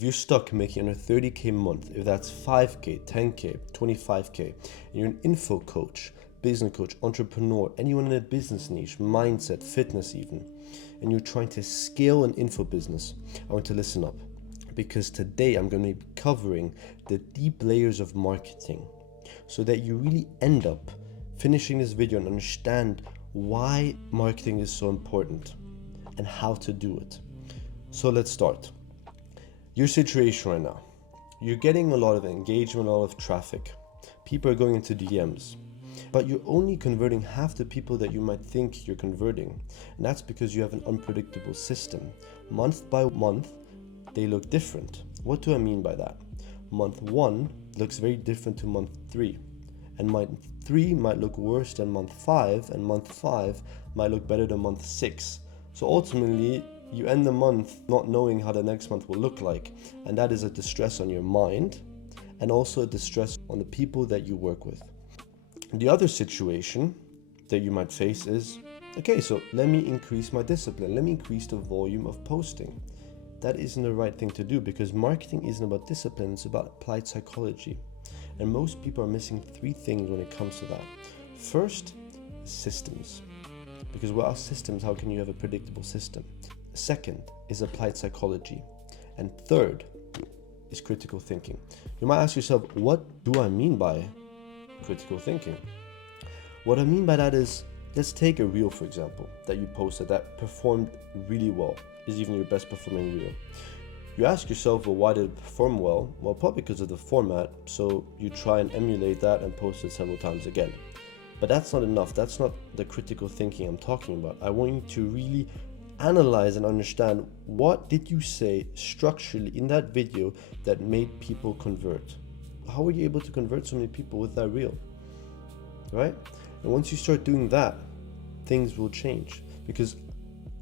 If you're stuck making under 30K a month, if that's 5K, 10K, 25K, and you're an info coach, business coach, entrepreneur, anyone in a business niche, mindset, fitness even, and you're trying to scale an info business, I want to listen up. Because today I'm going to be covering the deep layers of marketing so that you really end up finishing this video and understand why marketing is so important and how to do it. So let's start. Your situation right now, you're getting a lot of engagement, a lot of traffic. People are going into DMs, but you're only converting half the people that you might think you're converting. And that's because you have an unpredictable system. Month by month, they look different. What do I mean by that? Month 1 looks very different to month 3. And month 3 might look worse than month 5, and month 5 might look better than month 6. So ultimately, you end the month not knowing how the next month will look like. And that is a distress on your mind and also a distress on the people that you work with. The other situation that you might face is, okay, so let me increase my discipline. Let me increase the volume of posting. That isn't the right thing to do because marketing isn't about discipline, it's about applied psychology. And most people are missing 3 things when it comes to that. First, systems. Because without systems, how can you have a predictable system? Second is applied psychology. And third is critical thinking. You might ask yourself, what do I mean by critical thinking? What I mean by that is, let's take a reel, for example, that you posted that performed really well, is even your best performing reel. You ask yourself, well, why did it perform well? Well, probably because of the format, so you try and emulate that and post it several times again. But that's not enough. That's not the critical thinking I'm talking about. I want you to really analyze and understand, what did you say structurally in that video that made people convert? How were you able to convert so many people with that reel? Right? And once you start doing that, things will change. Because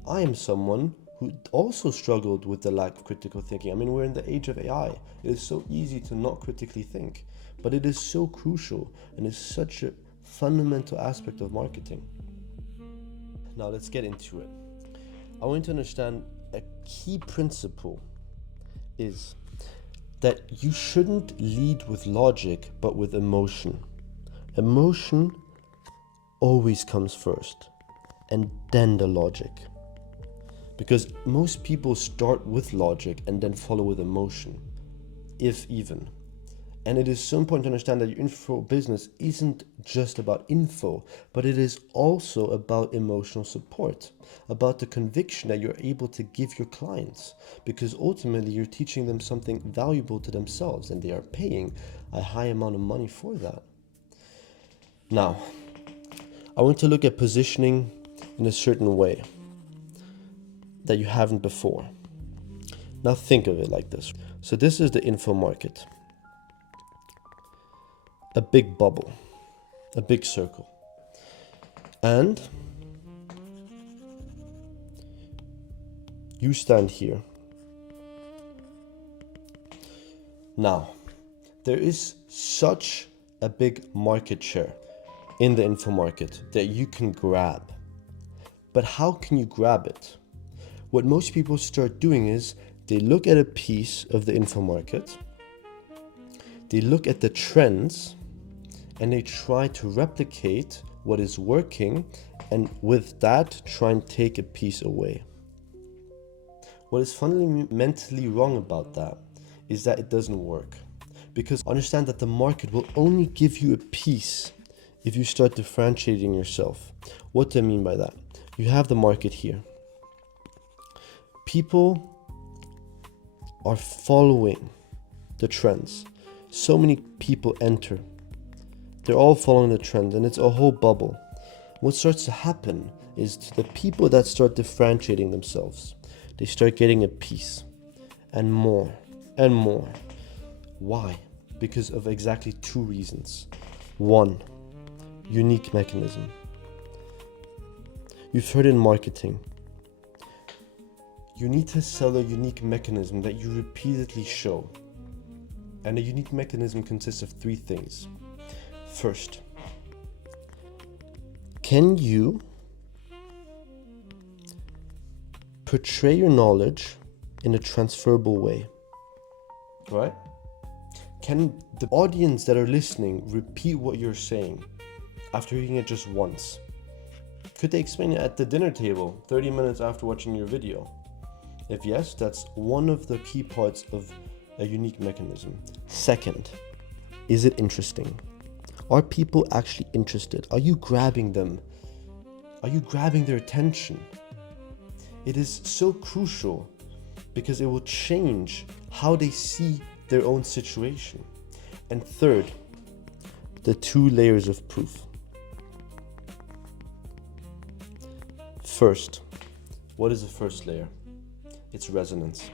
I am someone who also struggled with the lack of critical thinking. I mean, we're in the age of AI. It is so easy to not critically think, but it is so crucial and is such a fundamental aspect of marketing. Now let's get into it. I want you to understand a key principle is that you shouldn't lead with logic, but with emotion. Emotion always comes first, and then the logic. Because most people start with logic and then follow with emotion, if even. And it is so important to understand that your info business isn't just about info, but it is also about emotional support, about the conviction that you're able to give your clients, because ultimately you're teaching them something valuable to themselves and they are paying a high amount of money for that. Now, I want to look at positioning in a certain way that you haven't before. Now think of it like this. So this is the info market. A big bubble, a big circle. And you stand here. Now, there is such a big market share in the info market that you can grab. But how can you grab it? What most people start doing is they look at a piece of the info market, they look at the trends, and they try to replicate what is working, and with that, try and take a piece away. What is fundamentally wrong about that is that it doesn't work. Because understand that the market will only give you a piece if you start differentiating yourself. What do I mean by that? You have the market here. People are following the trends. So many people enter. They're all following the trend, and it's a whole bubble. What starts to happen is the people that start differentiating themselves, they start getting a piece and more and more. Why? Because of exactly 2 reasons. 1, unique mechanism. You've heard in marketing, you need to sell a unique mechanism that you repeatedly show. And a unique mechanism consists of 3 things. First, can you portray your knowledge in a transferable way? right? Can the audience that are listening repeat what you're saying after hearing it just once? Could they explain it at the dinner table 30 minutes after watching your video? If yes, that's one of the key parts of a unique mechanism. Second, is it interesting? Are people actually interested? Are you grabbing them? Are you grabbing their attention? It is so crucial because it will change how they see their own situation. And third, the 2 layers of proof. First, what is the first layer? It's resonance.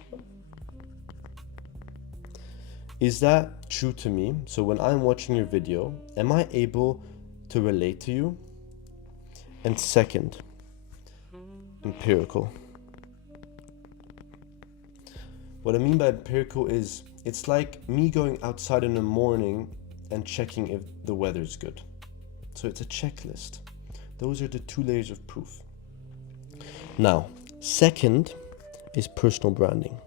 Is that true to me? So when I'm watching your video, am I able to relate to you? And second, empirical. What I mean by empirical is, it's like me going outside in the morning and checking if the weather's good. So it's a checklist. Those are the 2 layers of proof. Now, second is personal branding.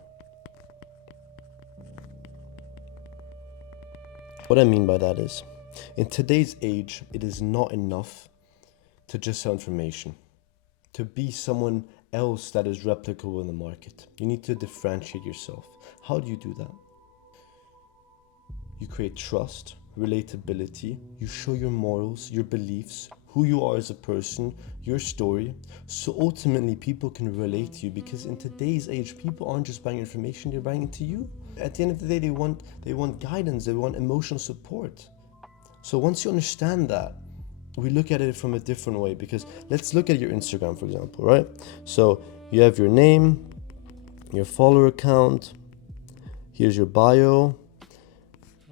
What I mean by that is, in today's age, it is not enough to just sell information, to be someone else that is replicable in the market. You need to differentiate yourself. How do you do that? You create trust, relatability, you show your morals, your beliefs, who you are as a person, your story, so ultimately people can relate to you, because in today's age, people aren't just buying information, they're buying into you. At the end of the day, they want guidance, they want emotional support. So once you understand that, we look at it from a different way, because let's look at your Instagram, for example, right? So you have your name, your follower count, here's your bio,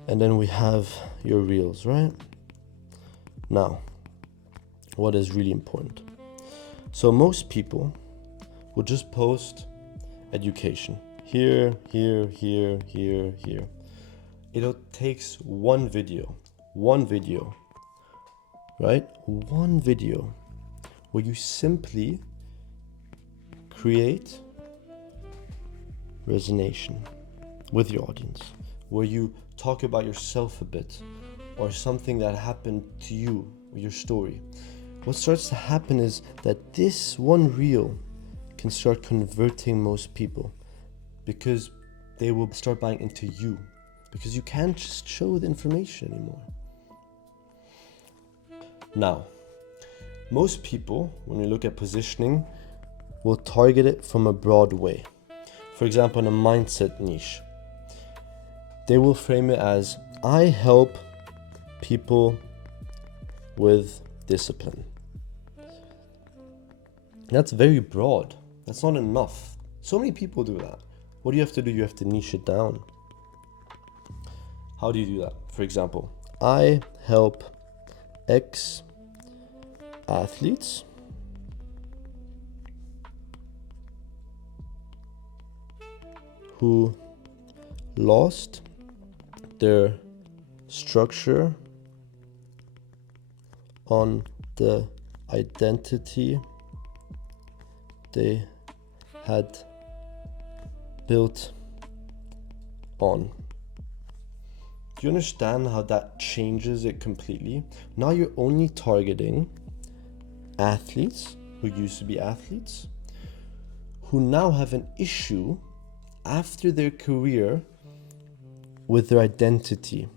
and then we have your reels, right? Now, what is really important? So most people will just post education. Here. It takes one video, right? One video where you simply create resonation with your audience, where you talk about yourself a bit or something that happened to you or your story. What starts to happen is that this one reel can start converting most people, because they will start buying into you, because you can't just show the information anymore. Now, most people, when we look at positioning, will target it from a broad way. For example, in a mindset niche, they will frame it as, I help people with discipline. That's very broad. That's not enough. So many people do that. What do you have to do? You have to niche it down. How do you do that? For example, I help X athletes who lost their structure on the identity they had built on. Do you understand how that changes it completely? Now you're only targeting athletes who used to be athletes, who now have an issue after their career with their identity.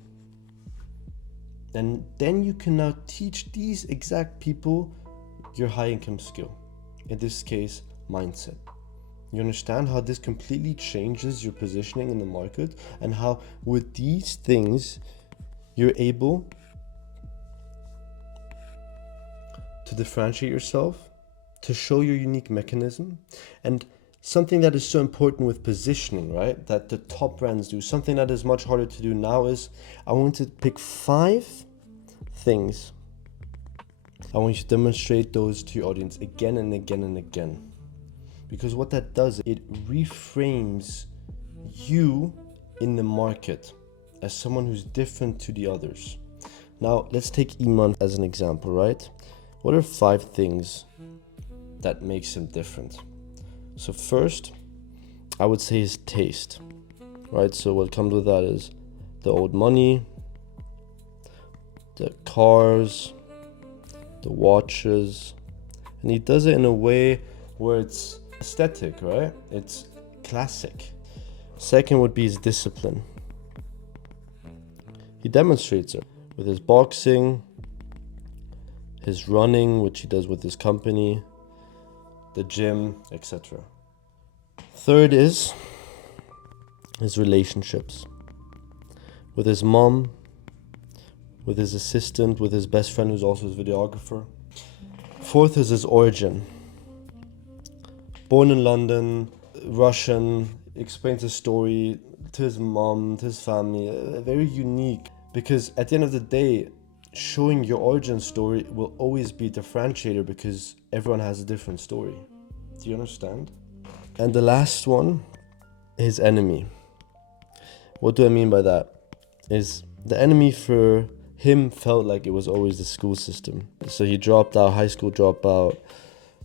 And then you can now teach these exact people your high income skill. In this case, mindset. You understand how this completely changes your positioning in the market, and how with these things you're able to differentiate yourself, to show your unique mechanism. And something that is so important with positioning, right, that the top brands do, something that is much harder to do now, is I want to pick 5 things. I want you to demonstrate those to your audience again and again and again. Because what that does, it reframes you in the market as someone who's different to the others. Now, let's take Iman as an example, right? What are 5 things that makes him different? So first, I would say his taste. right? So what comes with that is the old money, the cars, the watches, and he does it in a way where it's aesthetic, right? It's classic. Second would be his discipline. He demonstrates it with his boxing, his running, which he does with his company, the gym, etc. Third is his relationships with his mom, with his assistant, with his best friend who's also his videographer. Fourth is his origin. Born in London, Russian, explains his story to his mom, to his family, very unique. Because at the end of the day, showing your origin story will always be a differentiator because everyone has a different story. Do you understand? And the last one, his enemy. What do I mean by that? Is the enemy for him felt like it was always the school system. So he dropped out, high school dropout,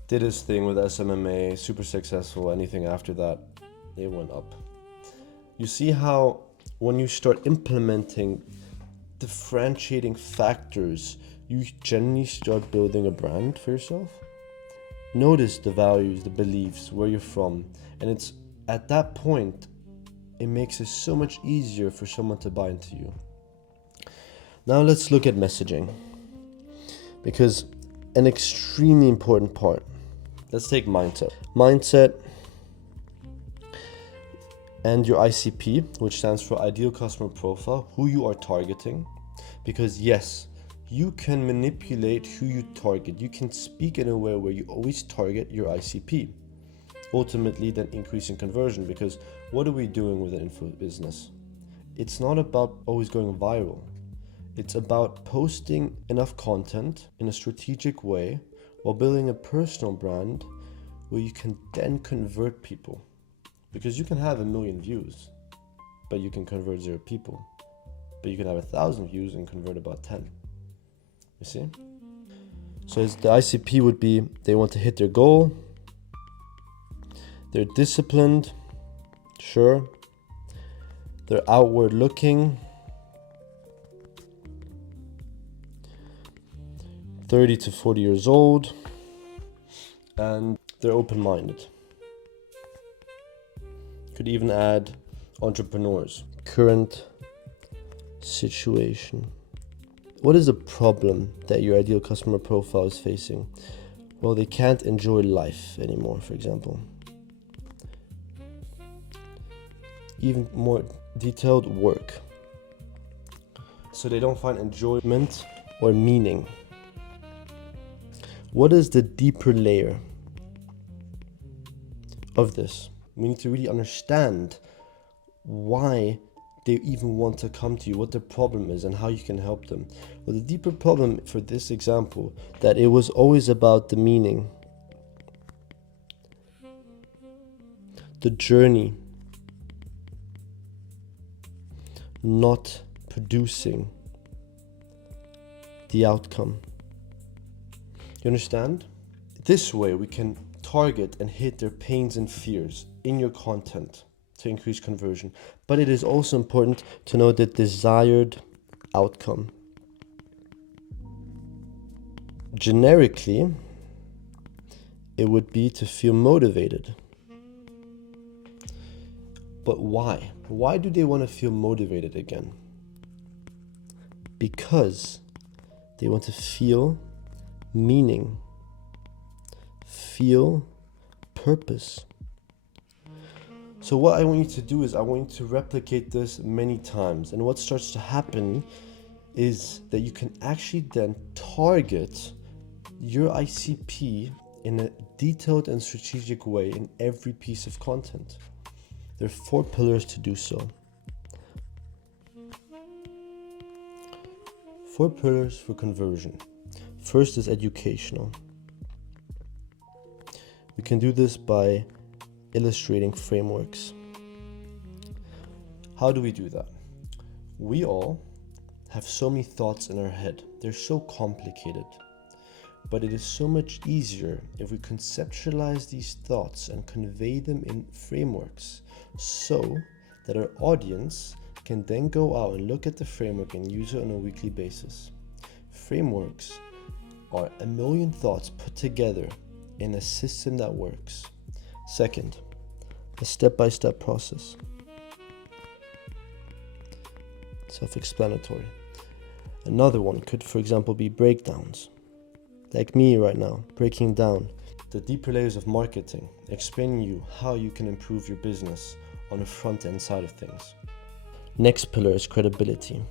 did his thing with SMMA, super successful. Anything after that, it went up. You see how when you start implementing differentiating factors, you generally start building a brand for yourself. Notice the values, the beliefs, where you're from, and it's at that point it makes it so much easier for someone to buy into you. Now let's look at messaging, because an extremely important part. Let's take mindset and your ICP, which stands for ideal customer profile, who you are targeting. Because yes, you can manipulate who you target. You can speak in a way where you always target your ICP. Ultimately, then increasing conversion, because what are we doing with an info business? It's not about always going viral. It's about posting enough content in a strategic way while building a personal brand where you can then convert people. Because you can have 1 million views, but you can convert 0 people. But you can have 1,000 views and convert about 10. You see? So the ICP would be, they want to hit their goal. They're disciplined, sure. They're outward looking. 30 to 40 years old. And they're open-minded. Could even add entrepreneurs. Current situation. What is the problem that your ideal customer profile is facing? Well, they can't enjoy life anymore, for example. Even more detailed, work. So they don't find enjoyment or meaning. What is the deeper layer of this? We need to really understand why they even want to come to you, what the problem is, and how you can help them. Well, the deeper problem for this example, that it was always about the meaning, the journey, not producing the outcome. You understand? This way we can target and hit their pains and fears in your content to increase conversion. But it is also important to know the desired outcome. Generically, it would be to feel motivated. But why? Why do they want to feel motivated again? Because they want to feel meaning, feel purpose. So what I want you to do is I want you to replicate this many times. And what starts to happen is that you can actually then target your ICP in a detailed and strategic way in every piece of content. There are 4 pillars to do so. 4 pillars for conversion. First is educational. We can do this by illustrating frameworks. How do we do that? We all have so many thoughts in our head. They're so complicated. But it is so much easier if we conceptualize these thoughts and convey them in frameworks so that our audience can then go out and look at the framework and use it on a weekly basis. Frameworks are a million thoughts put together in a system that works. Second, a step-by-step process. Self-explanatory. Another one could, for example, be breakdowns. Like me right now, breaking down the deeper layers of marketing, explaining you how you can improve your business on the front end side of things. Next pillar is credibility.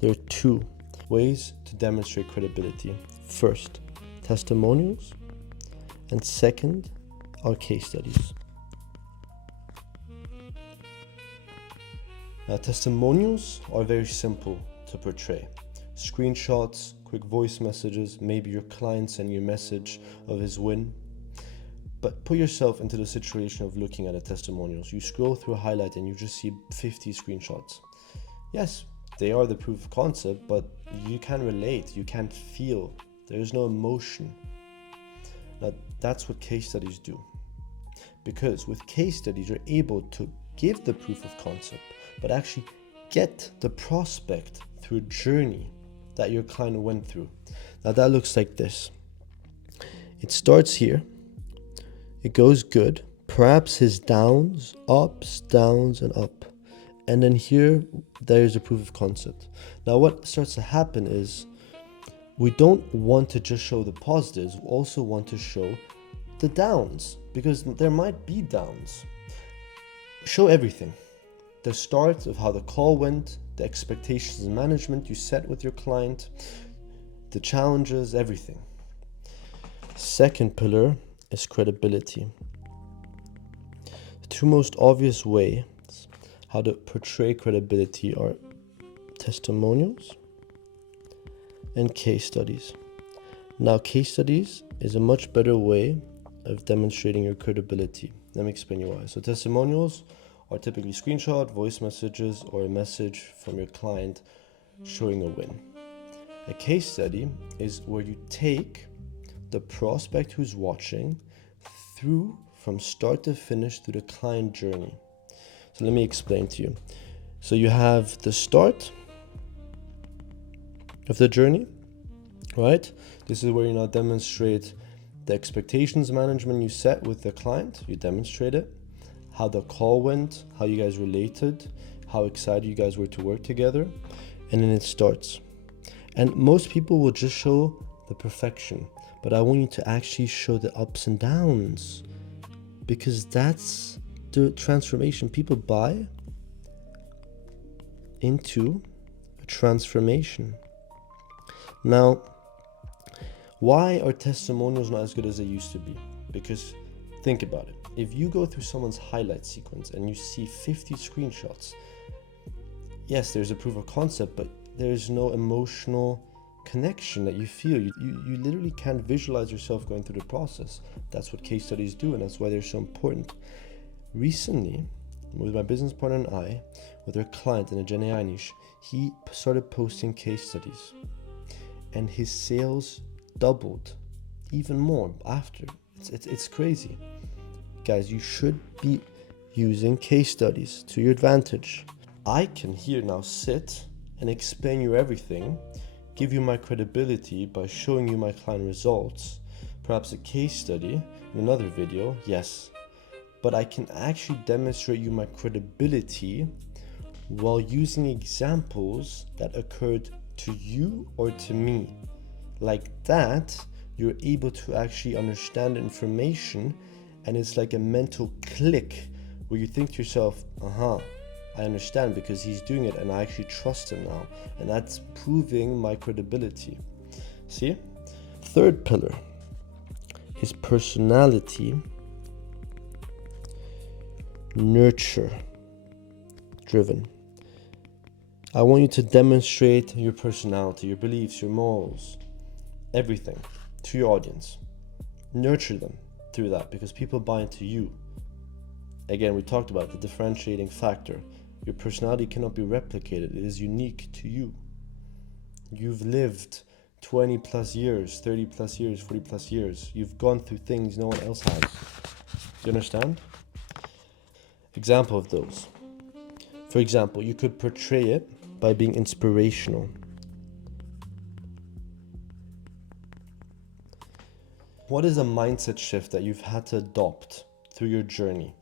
There are two ways to demonstrate credibility. First, testimonials, and second, our case studies. Now, testimonials are very simple to portray. Screenshots, quick voice messages, maybe your client send you a message of his win. But put yourself into the situation of looking at a testimonials. You scroll through a highlight and you just see 50 screenshots. Yes, they are the proof of concept, but you can't relate, you can't feel. There is no emotion. Now, that's what case studies do. Because with case studies, you're able to give the proof of concept, but actually get the prospect through a journey that your client went through. Now that looks like this. It starts here. It goes good. Perhaps his downs, ups, downs, and up. And then here, there's a proof of concept. Now what starts to happen is we don't want to just show the positives. We also want to show the downs, because there might be downs. Show everything. The start of how the call went, the expectations and management you set with your client, the challenges, everything. Second pillar is credibility. The two most obvious ways how to portray credibility are testimonials and case studies. Now, case studies is a much better way of demonstrating your credibility. Let me explain you why. So testimonials are typically screenshot, voice messages, or a message from your client showing a win. A case study is where you take the prospect who's watching through from start to finish through the client journey. So let me explain to you. So you have the start of the journey, right? This is where you now demonstrate the expectations management you set with the client. You demonstrate it. How the call went, how you guys related, how excited you guys were to work together, and then it starts. And most people will just show the perfection, but I want you to actually show the ups and downs, because that's the transformation. People buy into a transformation. Now, why are testimonials not as good as they used to be? Because think about it. If you go through someone's highlight sequence and you see 50 screenshots, yes, there's a proof of concept, but there's no emotional connection that you feel. You literally can't visualize yourself going through the process. That's what case studies do, and that's why they're so important. Recently, with my business partner and I, with our client in the Gen AI niche, he started posting case studies, and his sales doubled even more after. It's crazy. Guys, you should be using case studies to your advantage. I can here now sit and explain you everything, give you my credibility by showing you my client results, perhaps a case study in another video, yes, but I can actually demonstrate you my credibility while using examples that occurred to you or to me. Like that, you're able to actually understand the information, and it's like a mental click where you think to yourself, I understand because he's doing it and I actually trust him now. And that's proving my credibility. See? Third pillar is personality, nurture driven. I want you to demonstrate your personality, your beliefs, your morals, everything to your audience. Nurture them through that, because people buy into you. Again, we talked about the differentiating factor. Your personality cannot be replicated. It is unique to you. You've lived 20 plus years, 30 plus years, 40 plus years. You've gone through things no one else has. Do you understand? Example of those. For example, you could portray it by being inspirational. What is a mindset shift that you've had to adopt through your journey?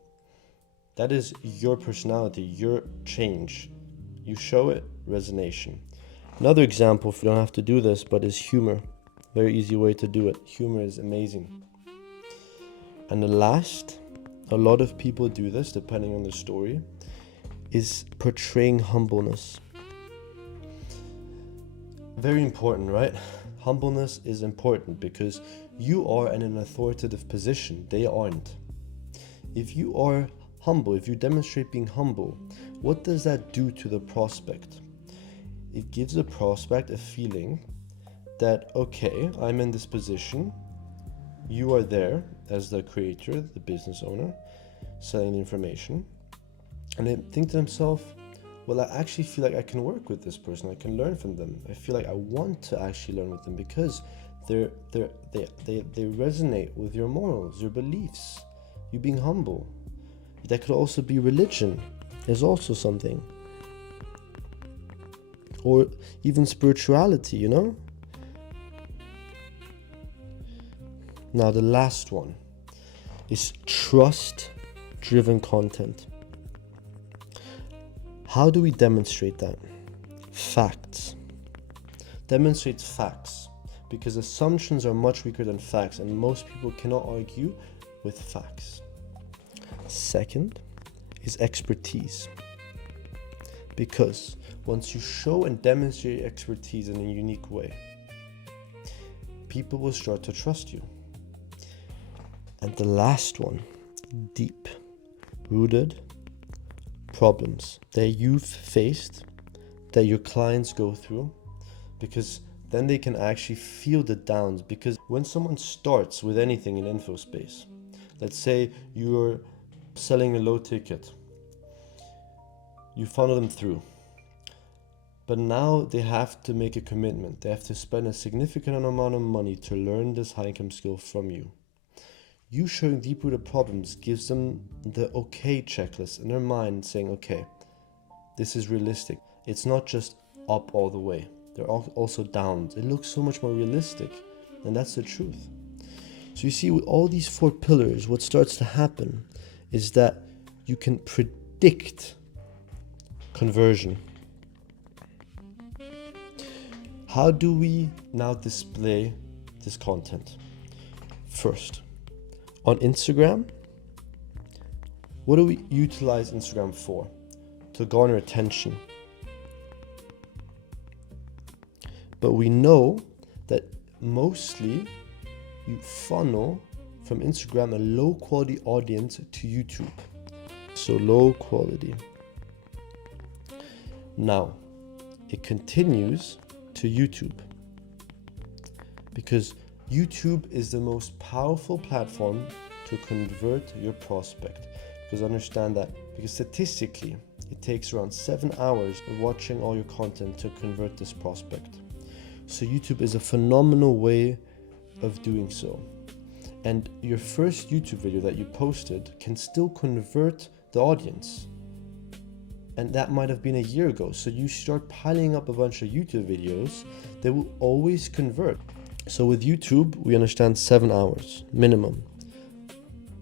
That is your personality, your change. You show it, resonation. Another example, if you don't have to do this, but is humor. Very easy way to do it. Humor is amazing. And the last, a lot of people do this depending on the story, is portraying humbleness. Very important, right? Humbleness is important because you are in an authoritative position. They aren't. If you are humble, if you demonstrate being humble, what does that do to the prospect? It gives the prospect a feeling that, okay, I'm in this position. You are there as the creator, the business owner, selling the information. And they think to themselves, well, I actually feel like I can work with this person. I can learn from them. I feel like I want to actually learn with them because they resonate with your morals, your beliefs, you being humble. That could also be religion, is also something. Or even spirituality, you know? Now the last one is trust-driven content. How do we demonstrate that? Facts. Demonstrate facts, because assumptions are much weaker than facts, and most people cannot argue with facts. Second is expertise, because once you show and demonstrate expertise in a unique way, people will start to trust you. And the last one, deep rooted problems that you've faced, that your clients go through, because then they can actually feel the downs. Because when someone starts with anything in info space, let's say you're selling a low ticket, you funnel them through, but now they have to make a commitment. They have to spend a significant amount of money to learn this high income skill from you. You showing deep-rooted problems gives them the okay checklist in their mind, saying, okay, this is realistic. It's not just up all the way. There are also downs. It looks so much more realistic, and that's the truth. So you see, with all these 4 pillars, what starts to happen is that you can predict conversion. How do we now display this content? First, on Instagram, what do we utilize Instagram for? To garner attention. But we know that mostly you funnel from Instagram a low quality audience to YouTube. So low quality. Now, it continues to YouTube, because YouTube is the most powerful platform to convert your prospect. Because understand that, because statistically, it takes around 7 hours of watching all your content to convert this prospect. So YouTube is a phenomenal way of doing so. And your first YouTube video that you posted can still convert the audience. And that might have been a year ago. So you start piling up a bunch of YouTube videos that will always convert. So with YouTube, we understand 7 hours minimum.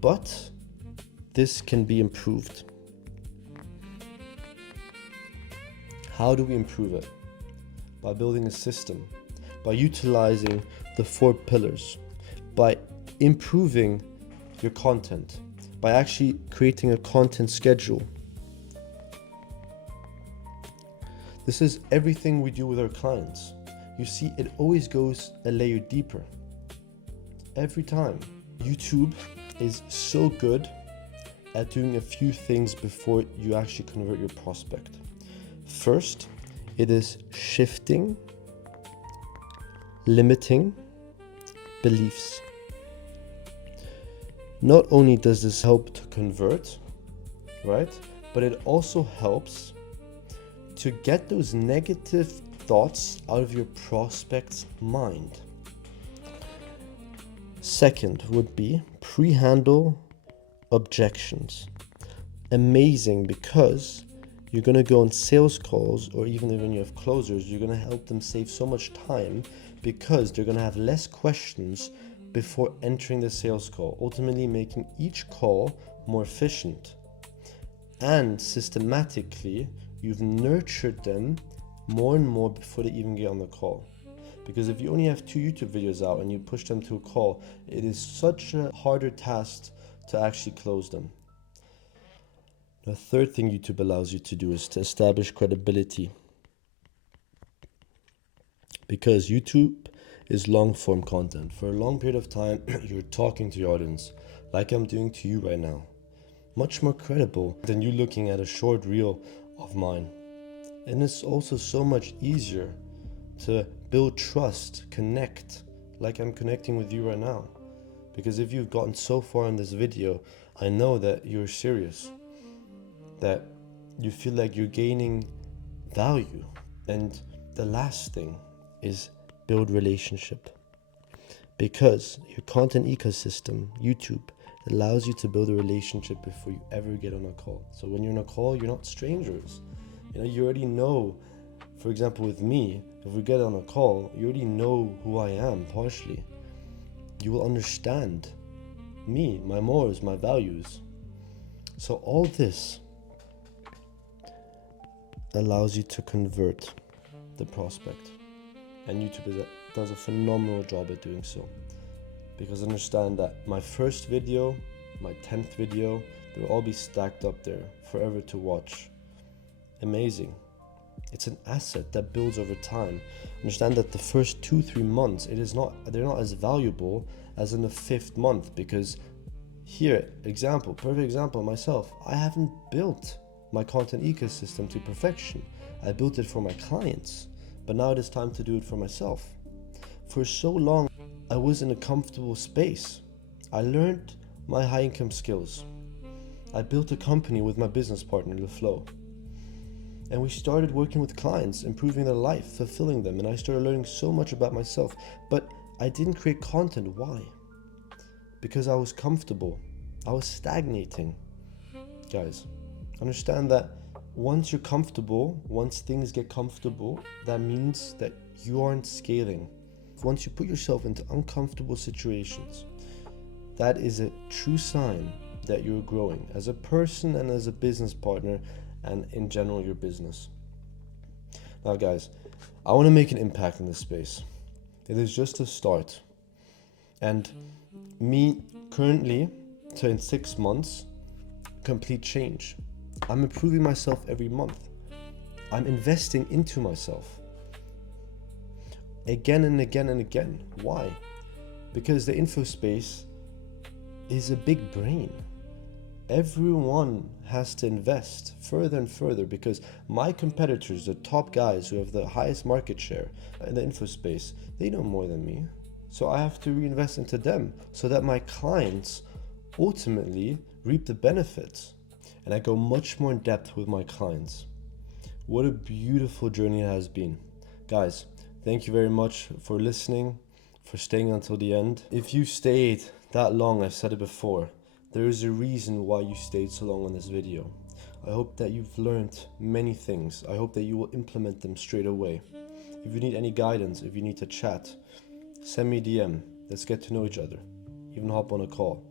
But this can be improved. How do we improve it? By building a system, by utilizing the 4 pillars, by improving your content, by actually creating a content schedule. This is everything we do with our clients. You see, it always goes a layer deeper. Every time. YouTube is so good at doing a few things before you actually convert your prospect. First, it is shifting, limiting beliefs. Not only does this help to convert, right? But it also helps to get those negative thoughts out of your prospect's mind. Second would be pre-handle objections. Amazing, because You're going to go on sales calls, or even when you have closers, you're going to help them save so much time because they're going to have less questions before entering the sales call, ultimately making each call more efficient. And systematically, you've nurtured them more and more before they even get on the call. Because if you only have 2 YouTube videos out and you push them to a call, it is such a harder task to actually close them. The third thing YouTube allows you to do is to establish credibility. Because YouTube is long form content. For a long period of time, you're talking to your audience, like I'm doing to you right now. Much more credible than you looking at a short reel of mine. And it's also so much easier to build trust, connect, like I'm connecting with you right now. Because if you've gotten so far in this video, I know that you're serious, that you feel like you're gaining value. And the last thing is build relationship. Because your content ecosystem, YouTube, allows you to build a relationship before you ever get on a call. So when you're on a call, you're not strangers. You already know. For example, with me, if we get on a call, you already know who I am partially. You will understand me, my mores, my values. So all this allows you to convert the prospect. And YouTube does a phenomenal job at doing so. Because understand that my first video, my 10th video, they'll all be stacked up there forever to watch. Amazing. It's an asset that builds over time. Understand that the first 2-3 months, they're not as valuable as in the 5th month, because here, perfect example, myself, I haven't built my content ecosystem to perfection. I built it for my clients, but now it is time to do it for myself. For so long, I was in a comfortable space. I learned my high income skills. I built a company with my business partner, LeFlo. And we started working with clients, improving their life, fulfilling them. And I started learning so much about myself. But I didn't create content. Why? Because I was comfortable. I was stagnating. Guys, understand that once you're comfortable, once things get comfortable, that means that you aren't scaling. Once you put yourself into uncomfortable situations, that is a true sign that you're growing as a person and as a business partner, and in general your business. Now guys, I want to make an impact in this space. It is just a start. And me currently, so in 6 months, complete change. I'm improving myself every month. I'm investing into myself. Again and again and again. Why? Because the info space is a big brain. Everyone has to invest further and further, because my competitors, the top guys who have the highest market share in the info space, they know more than me. So I have to reinvest into them so that my clients ultimately reap the benefits. And I go much more in depth with my clients. What a beautiful journey it has been. Guys, thank you very much for listening, for staying until the end. If you stayed that long, I've said it before, there is a reason why you stayed so long on this video. I hope that you've learned many things. I hope that you will implement them straight away. If you need any guidance, if you need to chat, send me a DM. Let's get to know each other. Even hop on a call.